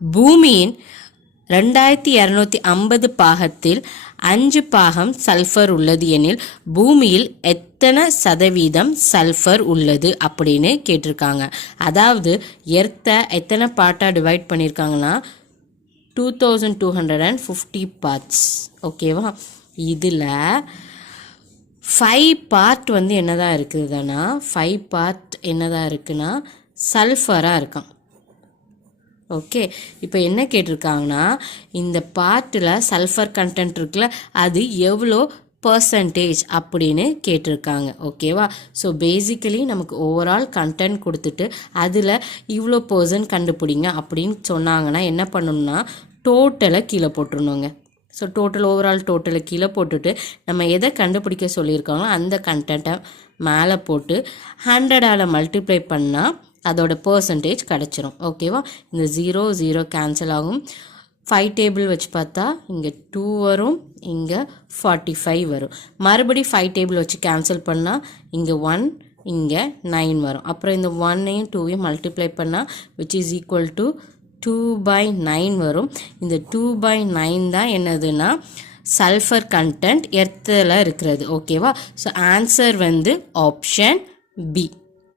பூமியின் 2250 பாகத்தில் 5 பாகம் சல்ஃபர் உள்ளது எனில் பூமியில் எத்தனை சதவீதம் சல்ஃபர் உள்ளது அப்படின்னு கேட்டிருக்காங்க. அதாவது எர்த்தை எத்தனை பார்ட்டாக டிவைட் பண்ணியிருக்காங்கன்னா 2250 பார்ட்ஸ். ஓகேவா? இதில் 5 பார்ட் வந்து என்னதான் இருக்குதுன்னா 5 பார்ட் என்னதான் இருக்குன்னா சல்ஃபராக இருக்கான். ஓகே, இப்போ என்ன கேட்டிருக்காங்கன்னா இந்த பார்ட்டில் சல்ஃபர் கண்டென்ட் இருக்குல்ல அது எவ்வளோ பர்சன்டேஜ் அப்படின்னு கேட்டிருக்காங்க. ஓகேவா? ஸோ பேசிக்கலி நமக்கு ஓவரால் கண்டென்ட் கொடுத்துட்டு அதில் இவ்வளோ பர்சன்ட் கண்டுபிடிங்க அப்படின்னு சொன்னாங்கன்னா என்ன பண்ணணும்னா டோட்டலை கீழே போட்டுருணுங்க. ஸோ ஓவரால் டோட்டலை கீழே போட்டுட்டு நம்ம எதை கண்டுபிடிக்க சொல்லியிருக்காங்களோ அந்த கண்டென்ட்டை மேலே போட்டு 100ஆல் மல்டிப்ளை பண்ணால் அதோட பர்சன்டேஜ் கிடச்சிரும். ஓகேவா? இந்த 0 கேன்சல் ஆகும். 5 டேபிள் வச்சு பார்த்தா இங்கே 2 வரும், இங்கே 45 வரும். மறுபடி 5 டேபிள் வச்சு கேன்சல் பண்ணால் இங்கே 1, இங்கே 9 வரும். அப்புறம் இந்த 1ஐயும் 2ஐயும் மல்டிப்ளை பண்ணால் விச் இஸ் ஈக்குவல் டு 2/9 வரும். இந்த 2/9 தான் என்னதுன்னா சல்ஃபர் கண்டென்ட் எர்த்தில் இருக்கிறது. ஓகேவா? ஸோ ஆன்சர் வந்து ஆப்ஷன் பி.